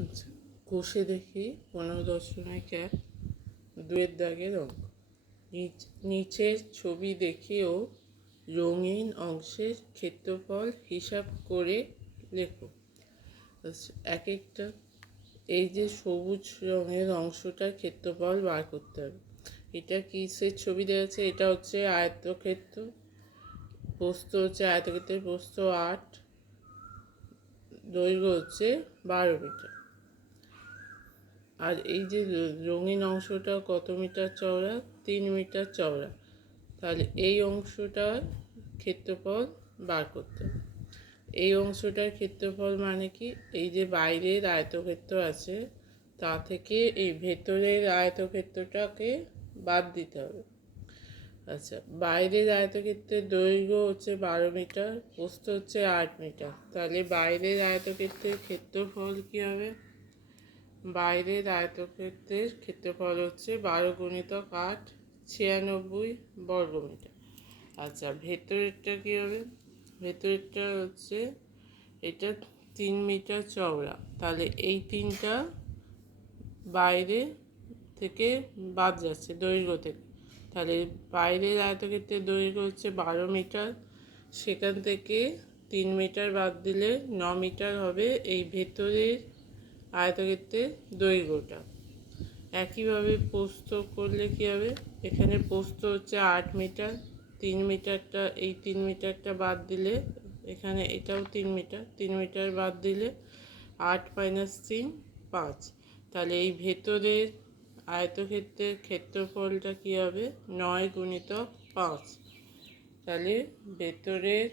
আচ্ছা, কষে দেখি 15.1 দুয়ের দাগের অঙ্ক। নিচের ছবি দেখেও রঙিন অংশের ক্ষেত্রফল হিসাব করে লেখো। আচ্ছা, এক একটা এই যে সবুজ রঙের অংশটার ক্ষেত্রফল বার করতে হবে। এটা কিসের ছবি দেওয়া আছে? এটা হচ্ছে আয়তক্ষেত্র, প্রস্থ হচ্ছে আয়তক্ষেত্রের প্রস্থ 8, দৈর্ঘ্য হচ্ছে 12 মিটার। আর এই যে রঙিন অংশটা কত মিটার চওড়া? 3 মিটার চওড়া। তাহলে এই অংশটার ক্ষেত্রফল বার করতে হবে। এই অংশটার ক্ষেত্রফল মানে কি? এই যে বাইরের আয়তক্ষেত্র আছে তা থেকে এই ভেতরের আয়তক্ষেত্রটাকে বাদ দিতে হবে। আচ্ছা, বাইরের আয়তক্ষেত্রের দৈর্ঘ্য হচ্ছে 12 মিটার, প্রস্থ হচ্ছে 8 মিটার। তাহলে বাইরের আয়তক্ষেত্রের ক্ষেত্রফল কী হবে? বাইরের আয়তক্ষেত্রের ক্ষেত্রফল হচ্ছে 12 গুণিতক 8, 96 বর্গমিটার। আচ্ছা, ভেতরেরটা কী হবে? ভেতরেরটা হচ্ছে এটা 3 মিটার চওড়া। তাহলে এই 3টা বাইরে থেকে বাদ যাচ্ছে দৈর্ঘ্য থেকে। তাহলে বাইরের আয়তক্ষেত্রের দৈর্ঘ্য হচ্ছে 12 মিটার, সেখান থেকে 3 মিটার বাদ দিলে 9 মিটার হবে এই ভেতরের আয়তক্ষেত্রের দৈর্ঘ্যটা। একইভাবে প্রস্থ করলে কী হবে? এখানে প্রস্থ হচ্ছে 8 মিটার, 3 মিটারটা এই 3 মিটারটা বাদ দিলে এখানে এটাও 3 মিটার, 3 মিটার বাদ দিলে 8 - 3 5। তাহলে এই ভেতরের আয়তক্ষেত্রের ক্ষেত্রফলটা কী হবে? 9 গুণিতক 5। তাহলে ভেতরের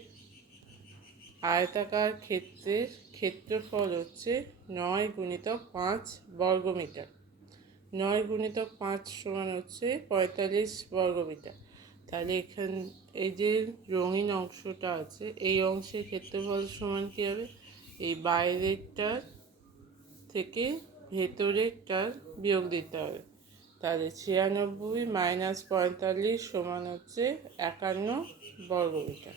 আয়তাকার ক্ষেত্রের ক্ষেত্রফল হচ্ছে 9 গুণিতক 5 বর্গমিটার। 9 গুণিতক 5 সমান হচ্ছে 45 বর্গমিটার। তাহলে এই যে রঙিন অংশটা আছে এই অংশের ক্ষেত্রফল সমান কী হবে? এই বাইরেরটার থেকে ভেতরেরটার বিয়োগ দিতে হবে। তাহলে 96 - 45 সমান হচ্ছে 51 বর্গমিটার।